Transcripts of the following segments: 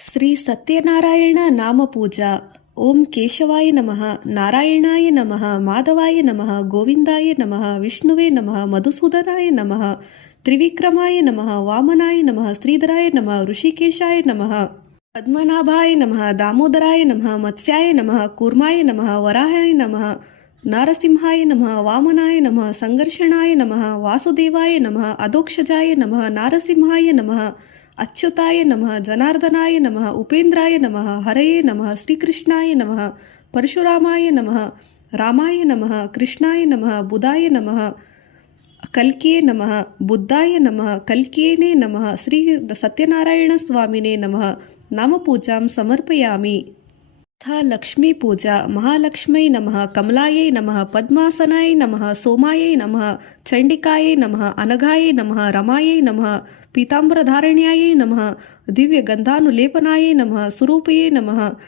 ಶ್ರೀ ಸತ್ಯನಾರಾಯಣ ನಾಮ ಪೂಜಾ. ಓಂ ಕೇಶವಾಯ ನಮಃ, ನಾರಾಯಣಾಯ ನಮಃ, ಮಾಧವಾಯ ನಮಃ, ಗೋವಿಂದಾಯ ನಮಃ, ವಿಷ್ಣುವೇ ನಮಃ, ಮಧುಸೂದನಾಯ ನಮಃ, ತ್ರಿವಿಕ್ರಮಾಯ ನಮಃ, ವಾಮನಾಯ ನಮಃ, ಶ್ರೀಧರಾಯ ನಮಃ, ಋಷಿಕೇಶಾಯ ನಮಃ, ಪದ್ಮನಾಭಾಯ ನಮಃ, ದಾಮೋದರಾಯ ನಮಃ, ಮತ್ಸ್ಯಾಯ ನಮಃ, ಕೂರ್ಮಾಯ ನಮಃ, ವರಾಹಾಯ ನಮಃ, ನಾರಸಿಂಹಾಯ ನಮಃ, ವಾಮನಾಯ ನಮಃ, ಸಂಘರ್ಷಣಾಯ ನಮಃ, ವಾಸುದೇವಾಯ ನಮಃ, ಅಧೋಕ್ಷಜಾಯ ನಮಃ, ನಾರಸಿಂಹಾಯ ನಮಃ, ಅಚ್ಯುತಾಯ ನಮಃ, ಜನಾರ್ದನಾಯ ನಮಃ, ಉಪೇಂದ್ರಾಯ ನಮಃ, ಹರಯೇ ನಮಃ, ಶ್ರೀಕೃಷ್ಣಾಯ ನಮಃ, ಪರಶುರಾಮಾಯ ನಮಃ, ರಾಮಾಯ ನಮಃ, ಕೃಷ್ಣಾಯ ನಮಃ, ಬುಧಾಯ ನಮಃ, ಕಲ್ಕಿಯೇ ನಮಃ, ಬುದ್ಧಾಯ ನಮಃ, ಕಲ್ಕಿಯೇ ನಮಃ, ಶ್ರೀ ಸತ್ಯನಾರಾಯಣ ಸ್ವಾಮಿನೇ ನಮಃ. ನಾಮಪೂಜಾಂ ಸಮರ್ಪಯಾಮಿ. ಲಕ್ಷ್ಮೀ ಪೂಜಾ. ಮಹಾಲಕ್ಷ್ಮೈ ನಮಃ, ಕಮಲಾಯೈ ನಮಃ, ಪದ್ಮಾಸನಾಯ ನಮಃ, ಸೋಮಾಯೈ ನಮಃ, ಚಂಡಿಕಾಯೈ ನಮಃ, ಅನಘಾಯೈ ನಮಃ, ರಮಾಯೈ ನಮಃ, ಪೀತಾಂಬರಧಾರಣ್ಯಾಯೈ ನಮಃ, ದಿವ್ಯಗಂಧಾನುಲೇಪನಾಯೈ ನಮಃ, ಸ್ವರೂಪಯೇ ನಮಃ,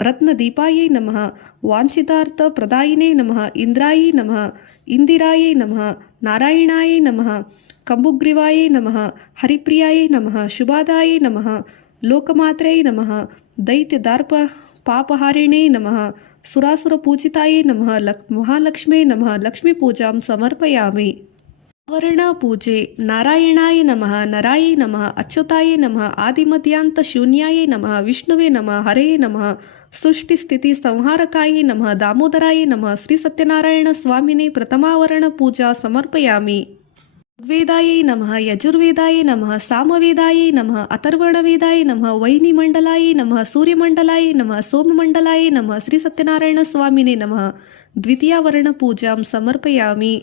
ರತ್ನದೀಪಾಯೈ ನಮಃ, ವಾಂಛಿತಾರ್ಥ ಪ್ರದಾಯಿನೇ ನಮಃ, ಇಂದ್ರಾಯೈ ನಮಃ, ಇಂದಿರಾಯೈ ನಮಃ, ನಾರಾಯಣಾಯೈ ನಮಃ, ಕಂಬುಗ್ರೀವಾಯೈ ನಮಃ, ಹರಿಪ್ರಿಯಾಯೈ ನಮಃ, ಶುಭಾದಾಯೈ ನಮಃ, ಲೋಕಮಾತ್ರೈ ನಮಃ, ದೈತ್ಯದಾರ್ಪ ಪಾಪಹಾರಿಣೇ ನಮಃ, ಸುರಾಸುರ ಪೂಜಿತಾಯೇ ನಮಃ, ಮಹಾಲಕ್ಷ್ಮೇ ನಮಃ. ಲಕ್ಷ್ಮೀ ಪೂಜಾಂ ಸಮರ್ಪಯಾಮಿ. ಆವರಣ ಪೂಜೆ. ನಾರಾಯಣಾಯ ನಮಃ, ನರಾಯೇ ನಮಃ, ಅಚ್ಯುತಾಯೇ ನಮಃ, ಆದಿಮಧ್ಯಾಂತ ಶೂನ್ಯಾಯೇ ನಮಃ, ವಿಷ್ಣುವೇ ನಮಃ, ಹರಯೇ ನಮಃ, ಸೃಷ್ಟಿ ಸ್ಥಿತಿ ಸಂಹಾರಕಾಯೇ ನಮಃ, ದಾಮೋದರಾಯೇ ನಮಃ, ಶ್ರೀ ಸತ್ಯನಾರಾಯಣ ಸ್ವಾಮಿನೇ ಪ್ರಥಮಾವರಣ ಪೂಜಾ ಸಮರ್ಪಯಾಮಿ. ವೇದಾಯೈ ನಮಃ, ಯಜುರ್ವೇದಾಯೈ ನಮಃ, ಸಾಮವೇದಾಯೈ ನಮಃ, ಅಥರ್ವಣವೇದಾಯೈ ನಮಃ, ವೈನಿಮಂಡಲಾಯೈ ನಮಃ, ಸೂರ್ಯಮಂಡಲಾಯೈ ನಮಃ, ಸೋಮಮಂಡಲಾಯೈ ನಮಃ, ಶ್ರೀ ಸತ್ಯನಾರಾಯಣ ಸ್ವಾಮಿನೇ ನಮಃ. ದ್ವಿತೀಯವರ್ಣ ಪೂಜಾಂ ಸಮರ್ಪಯಾಮಿ.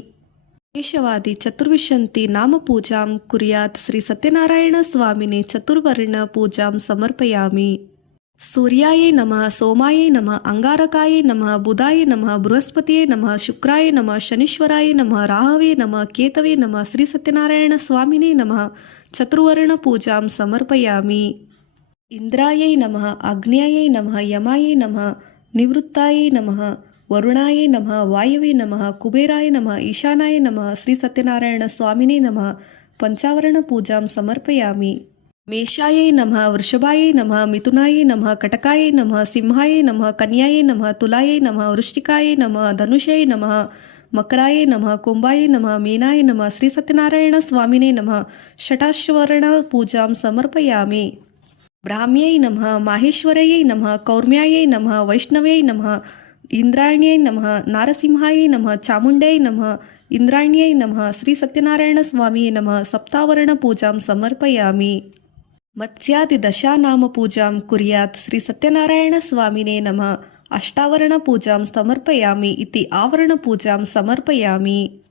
ಕೇಶವಾದಿ ಚತುರ್ವಿಶಂತಿ ನಾಮ ಪೂಜಾಂ ಕುರ್ಯಾತ್. ಶ್ರೀ ಸತ್ಯನಾರಾಯಣ ಸ್ವಾಮಿನೇ ಚತುರ್ವರ್ಣ ಪೂಜಾಂ ಸಮರ್ಪಯಾಮಿ. ಸೂರ್ಯಾಯೈ ನಮಃ, ಸೋಮಾಯೈ ನಮಃ, ಅಂಗಾರಕಾಯೈ ನಮಃ, ಬುಧಾಯ ನಮಃ, ಬೃಹಸ್ಪತಿಯೇ ನಮಃ, ಶುಕ್ರಾಯ ನಮಃ, ಶನೀಶ್ವರಾಯ ನಮಃ, ರಾಹವೇ ನಮಃ, ಕೇತವೇ ನಮಃ, ಶ್ರೀ ಸತ್ಯನಾರಾಯಣ ಸ್ವಾಮಿನೇ ನಮಃ. ಚತುರ್ವರ್ಣ ಪೂಜಾಂ ಸಮರ್ಪಯಾಮಿ. ಇಂದ್ರಾಯೈ ನಮಃ, ಅಗ್ನ್ಯಾಯೈ ನಮಃ, ಯಮಾಯೈ ನಮಃ, ನಿವೃತ್ತಾಯೈ ನಮಃ, ವರುಣಾಯೈ ನಮಃ, ವಾಯವೇ ನಮಃ, ಕುಬೇರಾಯ ನಮಃ, ಈಶಾನಾಯ ನಮಃ, ಶ್ರೀ ಸತ್ಯನಾರಾಯಣ ಸ್ವಾಮಿನೇ ನಮಃ. ಪಂಚಾವರಣ ಪೂಜಾಂ ಸಮರ್ಪಯಾಮಿ. ಮೇಷಾಯೈ ನಮಃ, ವೃಷಭಾಯೈ ನಮಃ, ಮಿಥುನಾಯೈ ನಮಃ, ಕಟಕಾಯೈ ನಮಃ, ಸಿಂಹಾಯೈ ನಮಃ, ಕನ್ಯಾಯೈ ನಮಃ, ತುಲಾಯೈ ನಮಃ, ವೃಶ್ಚಿಕಾಯೈ ನಮಃ, ಧನುಷೈ ನಮಃ, ಮಕರಾಯೈ ನಮಃ, ಕುಂಭಾಯೈ ನಮಃ, ಮೀನಾಯ ನಮಃ, ಶ್ರೀ ಸತ್ಯನಾರಾಯಣ ಸ್ವಾಮಿನೇ ನಮಃ. ಷಟಾಶ್ವರ್ಣ ಪೂಜಾಂ ಸಮರ್ಪಯಾಮಿ. ಬ್ರಾಹ್ಮ್ಯೈ ನಮಃ, ಮಾಹೇಶ್ವರಯೈ ನಮಃ, ಕೌರ್ಮ್ಯಾಯೈ ನಮಃ, ವೈಷ್ಣವ್ಯೈ ನಮಃ, ಇಂದ್ರಾಣ್ಯೈ ನಮಃ, ನಾರಸಿಂಹಾಯೈ ನಮಃ, ಚಾಮುಂಡ್ಯೈ ನಮಃ, ಇಂದ್ರಾಣ್ಯೈ ನಮಃ, ಶ್ರೀ ಸತ್ಯನಾರಾಯಣ ಸ್ವಾಮಿಯೇ ನಮಃ. ಸಪ್ತಾವರಣ ಪೂಜಾಂ ಸಮರ್ಪಯಾಮಿ. ಮತ್ಸ್ಯಾದಿ ದಶಾನಾಮ ಪೂಜಾಂ ಕುರ್ಯಾತ್. ಶ್ರೀ ಸತ್ಯನಾರಾಯಣ ಸ್ವಾಮಿನೇ ನಮಃ. ಅಷ್ಟಾವರಣ ಪೂಜಾಂ ಸಮರ್ಪಯಾಮಿ ಇತಿ ಆವರಣ ಪೂಜಾಂ ಸಮರ್ಪಯಾಮಿ.